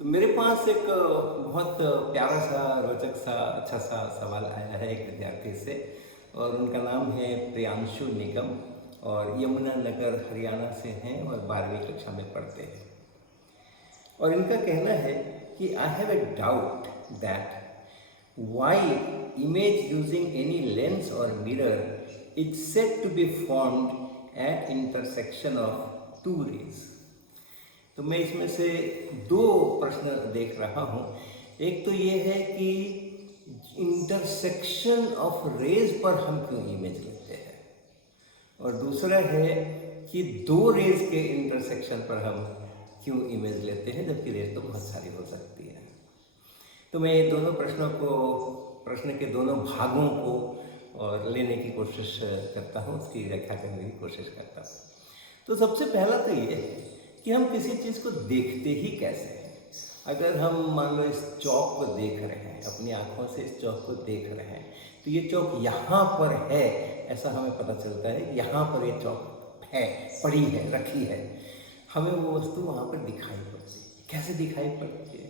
तो मेरे पास एक बहुत प्यारा सा, रोचक सा, अच्छा सा सवाल आया है एक विद्यार्थी से। और उनका नाम है प्रियांशु निगम और यमुनानगर हरियाणा से हैं और 12वीं कक्षा में पढ़ते हैं। और इनका कहना है कि I have a doubt that why image using any lens और mirror is said to be formed at intersection of two rays. तो मैं इसमें से दो प्रश्न देख रहा हूँ। एक तो ये है कि इंटरसेक्शन ऑफ रेज पर हम क्यों इमेज लेते हैं, और दूसरा है कि दो रेज के इंटरसेक्शन पर हम क्यों इमेज लेते हैं, जबकि रेज तो बहुत सारी हो सकती है। तो मैं ये दोनों प्रश्न के दोनों भागों को और लेने की कोशिश करता हूँ, उसकी व्याख्या करने की कोशिश करता हूँ। तो सबसे पहला तो ये है कि हम किसी चीज़ को देखते ही कैसे हैं। अगर हम मान लो इस चौक को देख रहे हैं, अपनी आँखों से इस चौक को देख रहे हैं, तो ये चौक यहाँ पर है ऐसा हमें पता चलता है। यहाँ पर ये चौक है, पड़ी है, रखी है। हमें वो वस्तु वहाँ पर दिखाई पड़ती है। कैसे दिखाई पड़ती है?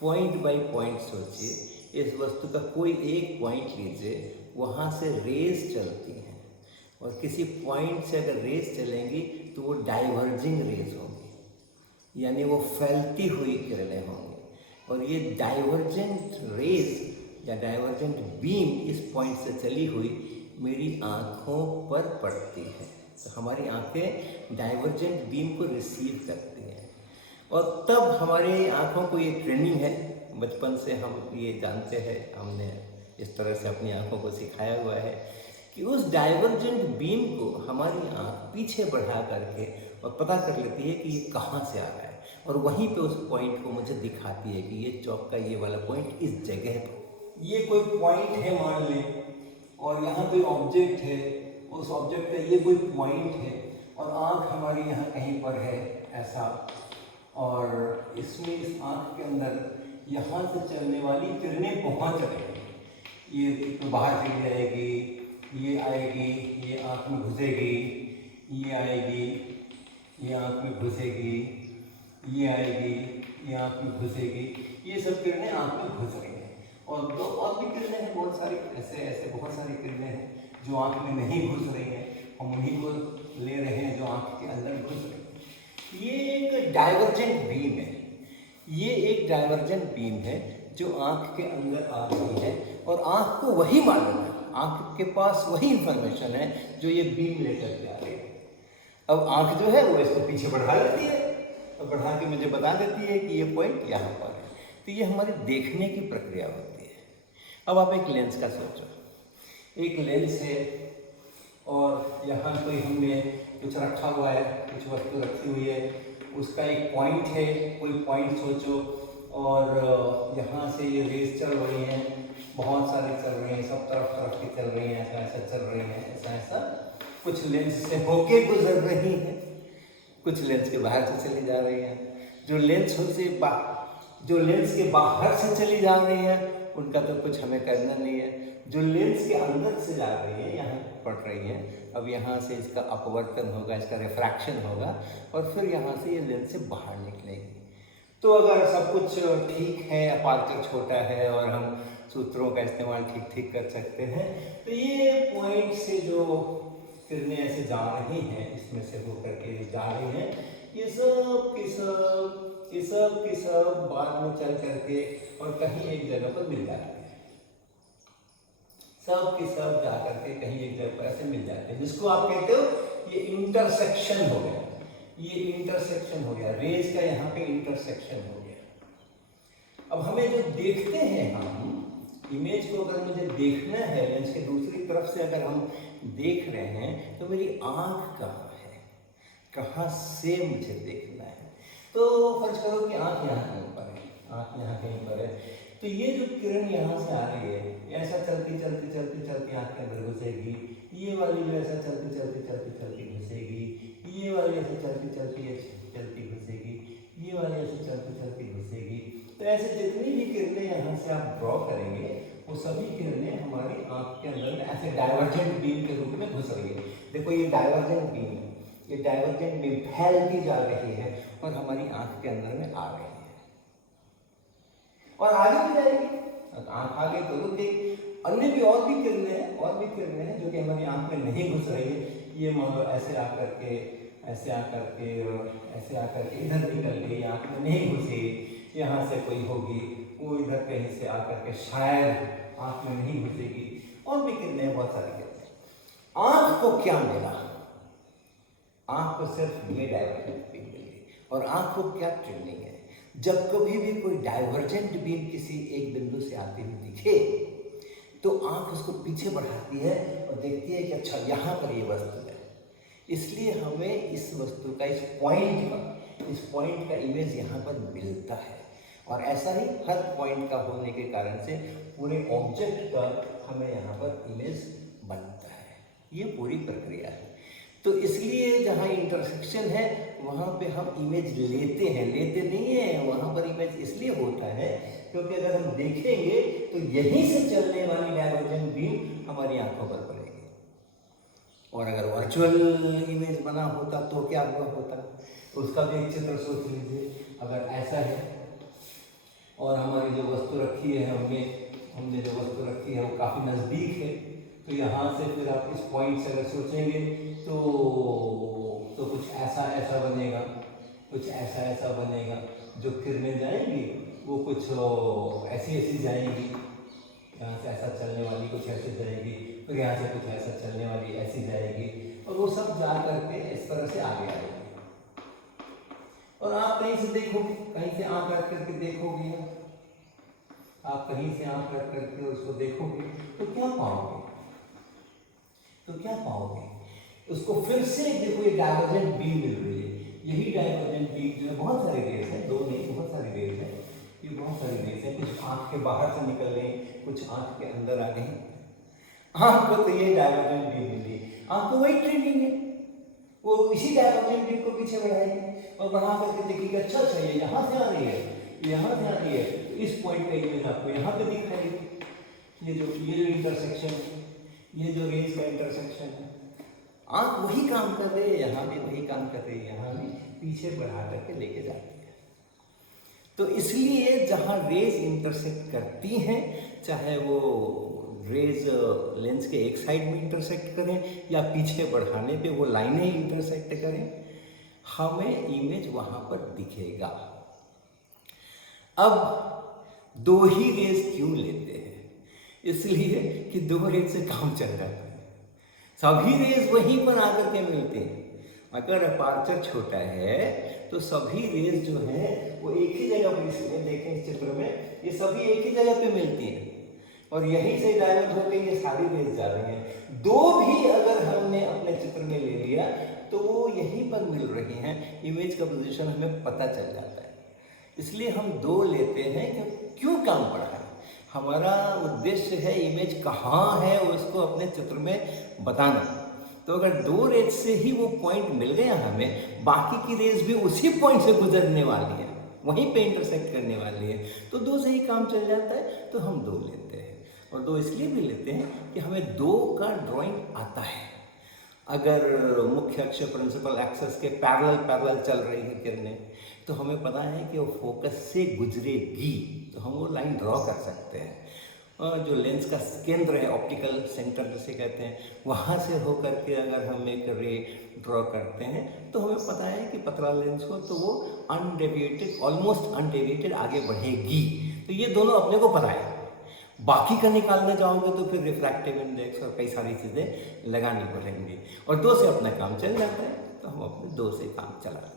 पॉइंट बाय पॉइंट सोचिए। इस वस्तु का कोई एक पॉइंट लीजिए, वहाँ से रेज चलती हैं, और किसी पॉइंट से अगर रेज चलेंगी तो वो डाइवर्जिंग रेज होंगी, यानी वो फैलती हुई किरणें होंगी। और ये डाइवर्जेंट रेज या डाइवर्जेंट बीम इस पॉइंट से चली हुई मेरी आँखों पर पड़ती है। तो हमारी आँखें डाइवर्जेंट बीम को रिसीव करती हैं, और तब हमारी आँखों को ये ट्रेनिंग है, बचपन से हम ये जानते हैं, हमने इस तरह से अपनी आँखों को सिखाया हुआ है कि उस डाइवर्जेंट बीम को हमारी आँख पीछे बढ़ा करके और पता कर लेती है कि ये कहाँ से आ रहा है, और वहीं पे उस पॉइंट को मुझे दिखाती है कि ये चौक का ये वाला पॉइंट इस जगह पर, ये कोई पॉइंट है मान लें, और यहाँ कोई ऑब्जेक्ट है, उस ऑब्जेक्ट का ये कोई पॉइंट है, और आँख हमारी यहाँ कहीं पर है ऐसा। और इसमें इस आँख के अंदर यहाँ से चलने वाली किरणें पहुँच रही हैं। ये तो बाहर चली जाएगी, ये आएगी, ये आँख में घुसेगी, ये आएगी, ये आँख में घुसेगी, ये आएगी, ये आँख में घुसेगी। ये सब किरणें आँख में घुस रही हैं। और दो और भी किरणें हैं, बहुत सारी, ऐसे ऐसे बहुत सारी किरणें हैं जो आँख में नहीं घुस रही हैं, हम उन्हीं को ले रहे हैं जो आँख के अंदर घुस रही हैं। ये एक डाइवर्जेंट बीम है, ये एक डाइवर्जेंट बीम है जो आँख के अंदर आ रही है, और आँख को वही मालूम है, आँख के पास वही इंफॉर्मेशन है जो ये बीम लेकर के आ रही है। अब आँख जो है वो इसको पीछे बढ़ा लेती है, और बढ़ा के मुझे बता देती है कि ये पॉइंट यहाँ पर है। तो ये हमारी देखने की प्रक्रिया होती है। अब आप एक लेंस का सोचो, एक लेंस है और यहाँ कोई हमने कुछ रखा हुआ है, कुछ वस्तु रखी हुई है, उसका एक पॉइंट है, कोई पॉइंट सोचो, और यहाँ से ये रेस चल रही हैं, बहुत सारी चल रही हैं, सब तरफ की चल रही हैं, ऐसा ऐसा चल रही हैं, ऐसा ऐसा, कुछ लेंस से होके गुजर रही हैं, कुछ लेंस के बाहर से चली जा रही हैं। जो लेंस के बाहर से चली जा रही हैं उनका तो कुछ हमें करना नहीं है। जो लेंस के अंदर से जा रही है, यहाँ पड़ रही है, अब यहाँ से इसका अपवर्तन होगा, इसका रिफ्रैक्शन होगा, और फिर यहाँ से ये लेंस से बाहर निकलेगी। तो अगर सब कुछ ठीक है, अपर्चर छोटा है और हम सूत्रों का इस्तेमाल ठीक कर सकते हैं, तो ये पॉइंट से जो किरणें ऐसे जा रही हैं, इसमें से होकर के जा रही हैं, ये सब की सब बाद में चल करके और कहीं एक जगह पर मिल जाती है। सब की सब जा करके कहीं एक जगह पर ऐसे मिल जाते हैं, जिसको आप कहते हो ये इंटरसेक्शन हो गया। ये इंटरसेक्शन हो गया, रेज का यहाँ पे इंटरसेक्शन हो गया। अब हमें जो देखते हैं, हम इमेज को अगर मुझे देखना है, लेंस के दूसरी तरफ से अगर हम देख रहे हैं, तो मेरी आँख कहाँ है, कहाँ से मुझे देखना है। तो फर्ज करो कि आँख यहाँ कहीं पर है, आँख यहाँ कहीं पर है, तो ये जो किरण यहाँ से आ रही है, ऐसा चलती आँख के अंदर घुसेगी, ये वाली जो ऐसा चलती घुसेगी, ये वाली ऐसे चलती घुसेगी, ये वाली ऐसे चलती घुसेगी। तो ऐसे जितनी भी किरणें यहाँ से आप ड्रॉ करेंगे, वो सभी किरणें हमारी आँख के अंदर में ऐसे डाइवर्जेंट बीम के रूप में घुस रही है। देखो ये डाइवर्जेंट बीम है, ये डाइवर्जेंट बीम फैलती जा रही है और हमारी आँख के अंदर में आ रही है। और आगे भी जाएगी। आंख आगे तो रुक गई। अन्य भी और भी किरणें हैं जो कि हमारी आंख में नहीं घुस रही है। ये मान लो ऐसे आकर के और ऐसे आकर के इधर निकल गई, आंख में नहीं घुसी। यहाँ से कोई होगी, वो इधर कहीं से आकर के शायद आंख में नहीं घुसेगी। और भी किरणें, बहुत सारी किरणें। आंख को क्या मिला? आंख को सिर्फ ये डाइवर्जेंट बीम मिली। और आंख को क्या ट्रेनिंग है? जब कभी भी कोई डाइवर्जेंट बीम किसी एक बिंदु से आती हुई दिखे तो आंख उसको पीछे बढ़ाती है और देखती है कि अच्छा यहाँ पर ये वस्तु है। इसलिए हमें इस वस्तु का, इस पॉइंट का इमेज यहाँ पर मिलता है। और ऐसा ही हर पॉइंट का होने के कारण से पूरे ऑब्जेक्ट का हमें यहाँ पर इमेज बनता है। ये पूरी प्रक्रिया है। तो इसलिए जहाँ इंटरसेक्शन है वहाँ पे हम इमेज लेते नहीं हैं। वहाँ पर इमेज इसलिए होता है क्योंकि अगर हम देखेंगे तो यहीं से चलने वाली डाइवर्जेंट बीम हमारी आंखों पर पड़ेगी। और अगर वर्चुअल इमेज बना होता तो क्या हुआ होता, उसका भी एक चित्र सोच लीजिए। अगर ऐसा है और हमारी जो वस्तु रखी है, हमने जो वस्तु रखी है वो काफ़ी नज़दीक है, तो यहाँ से फिर आप इस पॉइंट से अगर सोचेंगे तो कुछ ऐसा बनेगा, कुछ ऐसा बनेगा। जो किरणें जाएंगी वो कुछ ऐसी जाएंगी, यहाँ से ऐसा चलने वाली कुछ ऐसे जाएगी, फिर यहाँ से कुछ ऐसा चलने वाली ऐसी जाएगी, और वो सब जा करके इस तरह से आगे आएगी। और आप कहीं से देखोगे, कहीं से आँख रख करके देखोगे, आप कहीं से आँख रख करके उसको देखोगे तो क्या पाओगे? उसको फिर से देखो, ये डाइवर्जेंट बीम मिल रही है। यही डाइवर्जेंट बीम जो है, बहुत सारे रेज हैं, दो नहीं बहुत सारे रेज हैं, ये बहुत सारे रेज हैं। कुछ आँख के बाहर से निकल गई, कुछ आँख के अंदर आ गई। आँख को तो ये डाइवर्जेंट बीम मिली, आँख को वही ट्रेनिंग है, वो इसी डाइवर्जेंट बीम को पीछे बढ़ाएगी और बढ़ा करके देखिए अच्छा ये यहाँ से आ रही है, यहाँ से आ रही है, तो इस पॉइंट का इमेज आपको यहाँ पे दिखाएगी। ये जो इंटरसेक्शन, ये जो रेज का इंटरसेक्शन है, आँख वही काम कर रही है, यहाँ भी वही काम कर रही है, यहाँ भी पीछे बढ़ा करके लेके जाती है। तो इसलिए जहाँ रेज इंटरसेक्ट करती हैं, चाहे वो रेज लेंस के एक साइड में इंटरसेक्ट करें या पीछे बढ़ाने पे वो लाइनें इंटरसेक्ट करें, हमें इमेज वहाँ पर दिखेगा। अब दो ही रेज क्यों लेते हैं? इसलिए कि दो रेज से काम चल जाता है। सभी रेज वहीं पर आकर के मिलते हैं। अगर अपर्चर छोटा है तो सभी रेज जो हैं वो एक ही जगह पर, इसमें देखें इस चित्र में, ये सभी एक ही जगह पे मिलती हैं और यहीं से डाइवर्ट होकर ये सारी रेज जा रही हैं। दो भी अगर हमने अपने चित्र में ले लिया तो वो यहीं पर मिल रही हैं, इमेज का पोजीशन हमें पता चल जाता है। इसलिए हम दो लेते हैं कि क्यों काम पड़ा है। हमारा उद्देश्य है इमेज कहाँ है उसको अपने चित्र में बताना। तो अगर दो रेज से ही वो पॉइंट मिल गया हमें, बाकी की रेज भी उसी पॉइंट से गुजरने वाली है, वहीं पे इंटरसेक्ट करने वाली है, तो दो से ही काम चल जाता है। तो हम दो लेते हैं, और दो इसलिए भी लेते हैं कि हमें दो का ड्राइंग आता है। अगर मुख्य अक्ष प्रिंसिपल एक्सेस के पैरेलल चल रही है किरणें, तो हमें पता है कि वो फोकस से गुजरेगी, तो हम वो लाइन ड्रॉ कर सकते हैं। और जो लेंस का केंद्र है, ऑप्टिकल सेंटर जिसे कहते हैं, वहाँ से होकर के अगर हम एक रे ड्रॉ करते हैं तो हमें पता है कि पतला लेंस हो तो वो अनडेविएटेड, ऑलमोस्ट अनडेविएटेड आगे बढ़ेगी। तो ये दोनों अपने को पता है। बाकी का निकालने जाओगे तो फिर रिफ्रैक्टिव इंडेक्स और कई सारी चीज़ें लगानी पड़ेंगी, और दो से अपना काम चल जाता है। तो हम अपने दो से काम चला